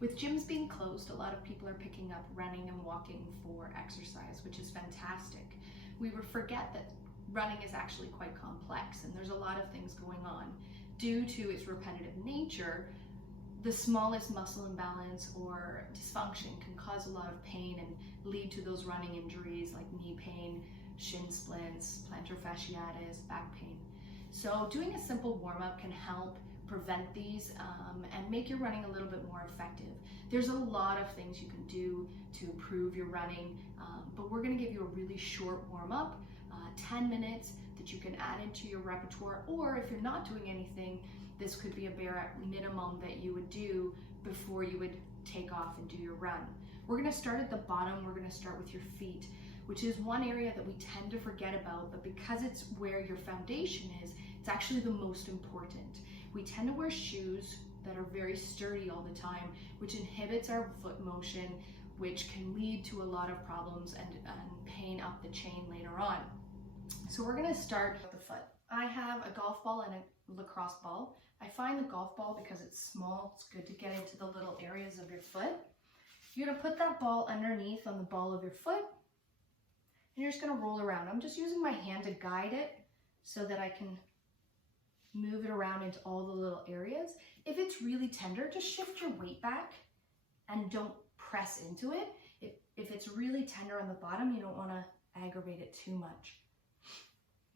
With gyms being closed, a lot of people are picking up running and walking for exercise, which is fantastic. We forget that running is actually quite complex and there's a lot of things going on. Due to its repetitive nature, the smallest muscle imbalance or dysfunction can cause a lot of pain and lead to those running injuries like knee pain, shin splints, plantar fasciitis, back pain. So doing a simple warm-up can help prevent these and make your running a little bit more effective. There's a lot of things you can do to improve your running, but we're going to give you a really short warm-up, 10 minutes that you can add into your repertoire, or if you're not doing anything, this could be a bare minimum that you would do before you would take off and do your run. We're going to start at the bottom. We're going to start with your feet, which is one area that we tend to forget about, but because it's where your foundation is, it's actually the most important. We tend to wear shoes that are very sturdy all the time, which inhibits our foot motion, which can lead to a lot of problems and pain up the chain later on. So we're going to start with the foot. I have a golf ball and a lacrosse ball. I find the golf ball, because it's small, it's good to get into the little areas of your foot. You're going to put that ball underneath on the ball of your foot, and you're just going to roll around. I'm just using my hand to guide it so that I can move it around into all the little areas. If it's really tender, just shift your weight back and don't press into it. If it's really tender on the bottom, you don't want to aggravate it too much.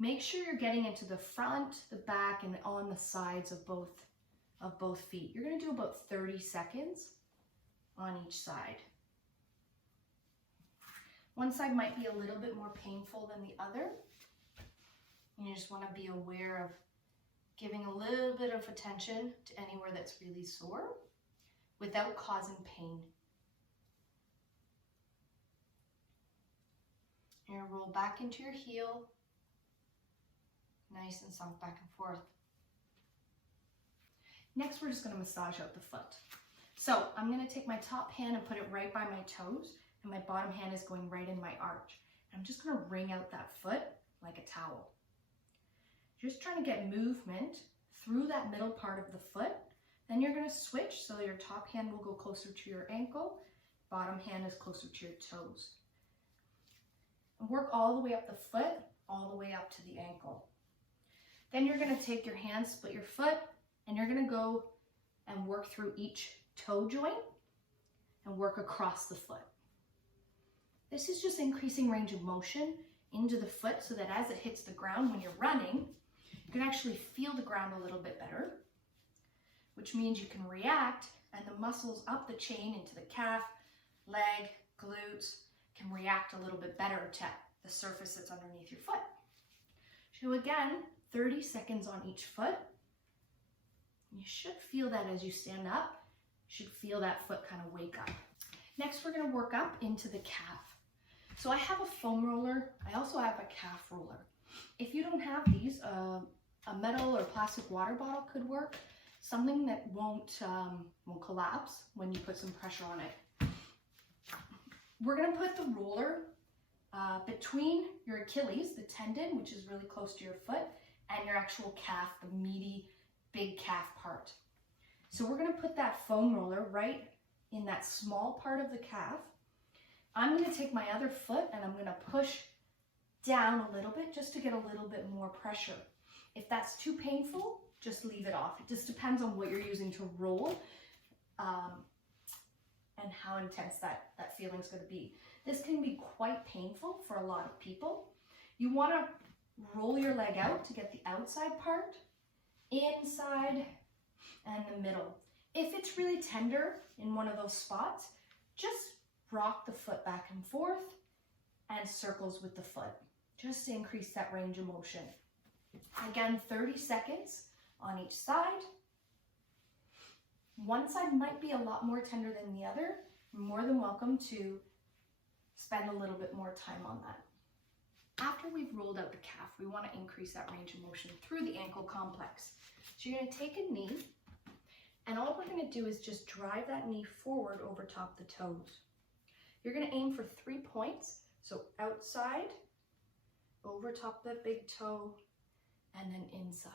Make sure you're getting into the front, the back, and on the sides of both feet. You're going to do about 30 seconds on each side. One side might be a little bit more painful than the other. And you just want to be aware of giving a little bit of attention to anywhere that's really sore without causing pain. You're going to roll back into your heel, nice and soft back and forth. Next, we're just going to massage out the foot. So I'm going to take my top hand and put it right by my toes, and my bottom hand is going right in my arch. And I'm just going to wring out that foot like a towel. Just trying to get movement through that middle part of the foot. Then you're going to switch, so your top hand will go closer to your ankle, bottom hand is closer to your toes. And work all the way up the foot, all the way up to the ankle. Then you're going to take your hand, split your foot, and you're going to go and work through each toe joint and work across the foot. This is just increasing range of motion into the foot so that as it hits the ground when you're running, you can actually feel the ground a little bit better, which means you can react, and the muscles up the chain into the calf, leg, glutes can react a little bit better to the surface that's underneath your foot. So again, 30 seconds on each foot. You should feel that as you stand up. You should feel that foot kind of wake up. Next, we're going to work up into the calf. So I have a foam roller. I also have a calf roller. If you don't have these, a metal or plastic water bottle could work. Something that won't collapse when you put some pressure on it. We're going to put the roller between your Achilles, the tendon, which is really close to your foot, and your actual calf, the meaty, big calf part. So we're going to put that foam roller right in that small part of the calf. I'm going to take my other foot and I'm going to push down a little bit just to get a little bit more pressure. If that's too painful, just leave it off. It just depends on what you're using to roll and how intense that feeling is going to be. This can be quite painful for a lot of people. You want to roll your leg out to get the outside part, inside, and the middle. If it's really tender in one of those spots, just rock the foot back and forth and circles with the foot, just to increase that range of motion. Again, 30 seconds on each side. One side might be a lot more tender than the other. You're more than welcome to spend a little bit more time on that. After we've rolled out the calf, we want to increase that range of motion through the ankle complex. So you're going to take a knee, and all we're going to do is just drive that knee forward over top the toes. You're going to aim for 3 points, so outside, over top the big toe, and then inside.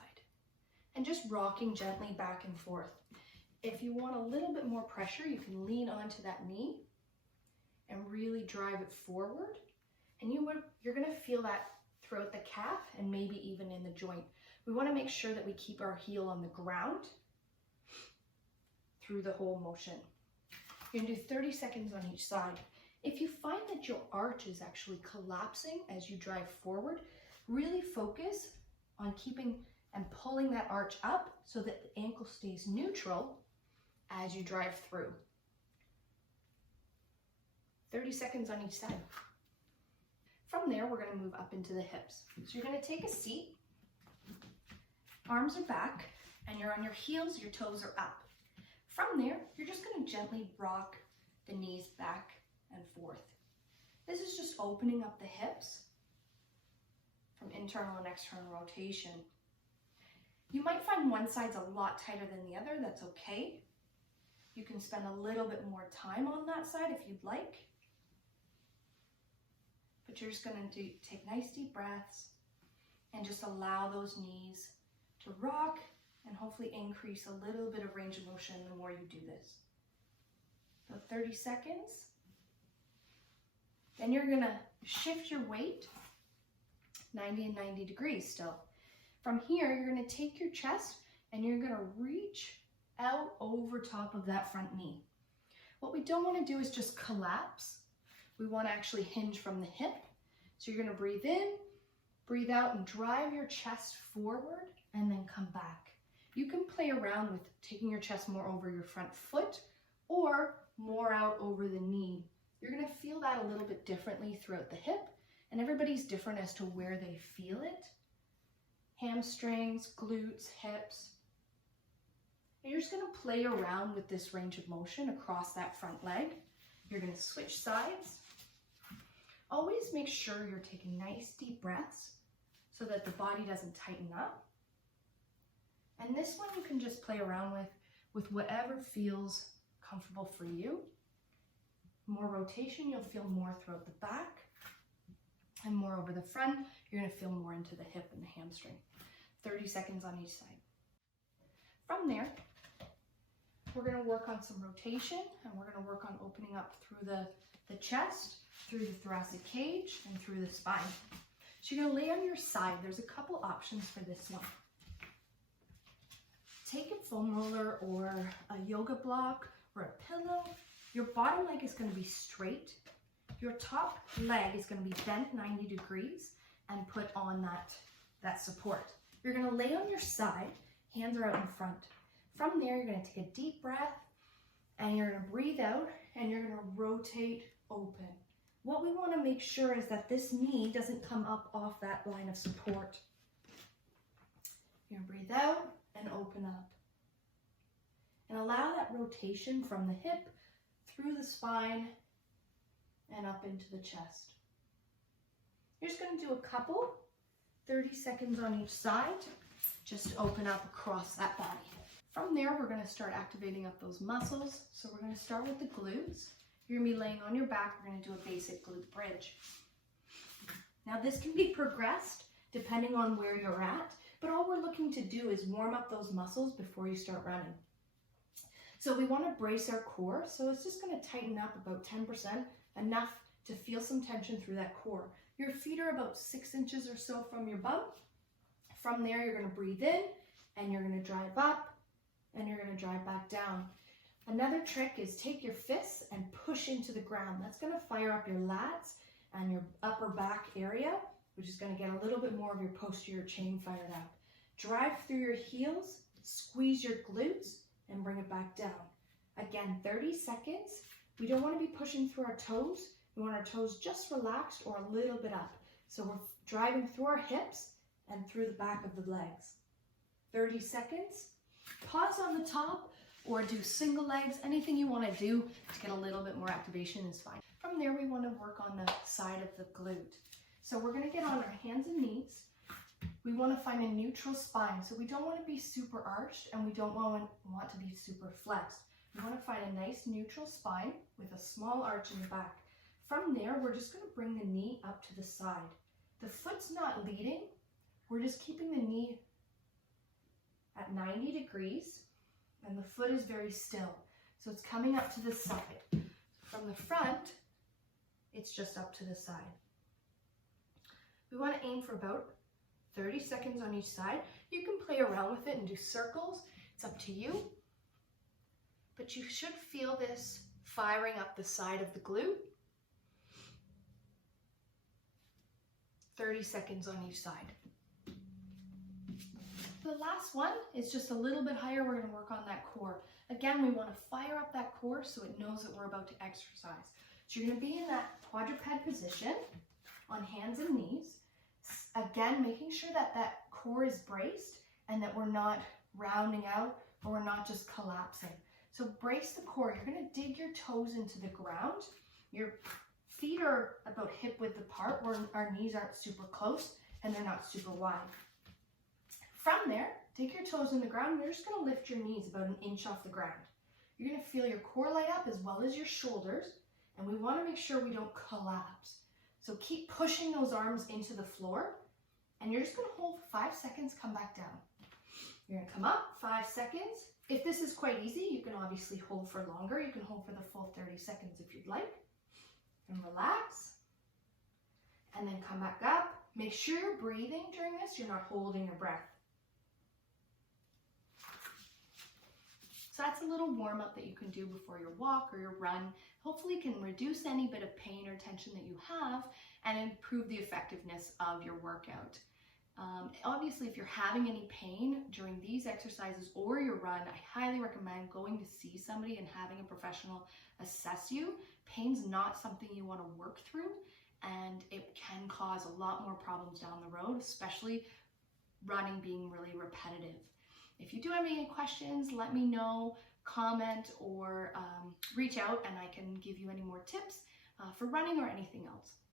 And just rocking gently back and forth. If you want a little bit more pressure, you can lean onto that knee and really drive it forward. And you're gonna feel that throughout the calf and maybe even in the joint. We wanna make sure that we keep our heel on the ground through the whole motion. You're gonna do 30 seconds on each side. If you find that your arch is actually collapsing as you drive forward, really focus on keeping and pulling that arch up so that the ankle stays neutral as you drive through. 30 seconds on each side. From there, we're gonna move up into the hips. So you're gonna take a seat, arms are back, and you're on your heels, your toes are up. From there, you're just gonna gently rock the knees back and forth. This is just opening up the hips from internal and external rotation. You might find one side's a lot tighter than the other, that's okay. You can spend a little bit more time on that side if you'd like. But you're just gonna take nice deep breaths and just allow those knees to rock and hopefully increase a little bit of range of motion the more you do this. So 30 seconds. Then you're gonna shift your weight 90 and 90 degrees still. From here, you're gonna take your chest and you're gonna reach out over top of that front knee. What we don't wanna do is just collapse. We wanna actually hinge from the hip. So you're gonna breathe in, breathe out, and drive your chest forward and then come back. You can play around with taking your chest more over your front foot or more out over the knee. You're gonna feel that a little bit differently throughout the hip, and everybody's different as to where they feel it. Hamstrings, glutes, hips. And you're just gonna play around with this range of motion across that front leg. You're gonna switch sides. Always make sure you're taking nice deep breaths so that the body doesn't tighten up. And this one you can just play around with whatever feels comfortable for you. More rotation, you'll feel more throughout the back, and more over the front, you're gonna feel more into the hip and the hamstring. 30 seconds on each side. From there, we're gonna work on some rotation, and we're gonna work on opening up through the chest, through the thoracic cage, and through the spine. So you're gonna lay on your side. There's a couple options for this one. Take a foam roller or a yoga block or a pillow. Your bottom leg is going to be straight. Your top leg is going to be bent 90 degrees and put on that support. You're going to lay on your side, hands are out in front. From there, you're going to take a deep breath and you're going to breathe out and you're going to rotate open. What we want to make sure is that this knee doesn't come up off that line of support. You're going to breathe out and open up. And allow that rotation from the hip through the spine and up into the chest. You're just going to do a couple, 30 seconds on each side, just to open up across that body. From there, we're going to start activating up those muscles. So we're going to start with the glutes. You're going to be laying on your back. We're going to do a basic glute bridge. Now this can be progressed depending on where you're at, but all we're looking to do is warm up those muscles before you start running. So we want to brace our core, so it's just going to tighten up about 10%, enough to feel some tension through that core. Your feet are about 6 inches or so from your bum. From there, you're going to breathe in, and you're going to drive up, and you're going to drive back down. Another trick is take your fists and push into the ground. That's going to fire up your lats and your upper back area, which is going to get a little bit more of your posterior chain fired up. Drive through your heels, squeeze your glutes, and bring it back down. Again, 30 seconds. We don't want to be pushing through our toes. We want our toes just relaxed or a little bit up. So we're driving through our hips and through the back of the legs. 30 seconds. Pause on the top or do single legs. Anything you want to do to get a little bit more activation is fine. From there, we want to work on the side of the glute. So we're going to get on our hands and knees. We want to find a neutral spine. So we don't want to be super arched and we don't want to be super flexed. We want to find a nice neutral spine with a small arch in the back. From there, we're just going to bring the knee up to the side. The foot's not leading. We're just keeping the knee at 90 degrees. and the foot is very still. So it's coming up to the side. From the front, it's just up to the side. We want to aim for about 30 seconds on each side. You can play around with it and do circles. It's up to you. But you should feel this firing up the side of the glute. 30 seconds on each side. The last one is just a little bit higher. We're going to work on that core. Again, we want to fire up that core so it knows that we're about to exercise. So you're going to be in that quadruped position on hands and knees. Again, making sure that that core is braced and that we're not rounding out or we're not just collapsing. So brace the core. You're going to dig your toes into the ground. Your feet are about hip width apart where our knees aren't super close and they're not super wide. From there, dig your toes in the ground and you're just going to lift your knees about 1 inch off the ground. You're going to feel your core light up as well as your shoulders, and we want to make sure we don't collapse. So keep pushing those arms into the floor, and you're just going to hold for 5 seconds, come back down. You're going to come up, 5 seconds. If this is quite easy, you can obviously hold for longer. You can hold for the full 30 seconds if you'd like. And relax. And then come back up. Make sure you're breathing during this. You're not holding your breath. So that's a little warm up that you can do before your walk or your run. Hopefully can reduce any bit of pain or tension that you have and improve the effectiveness of your workout. Obviously, if you're having any pain during these exercises or your run, I highly recommend going to see somebody and having a professional assess you. Pain's not something you want to work through, and it can cause a lot more problems down the road, especially running being really repetitive. If you do have any questions, let me know, comment, or reach out and I can give you any more tips for running or anything else.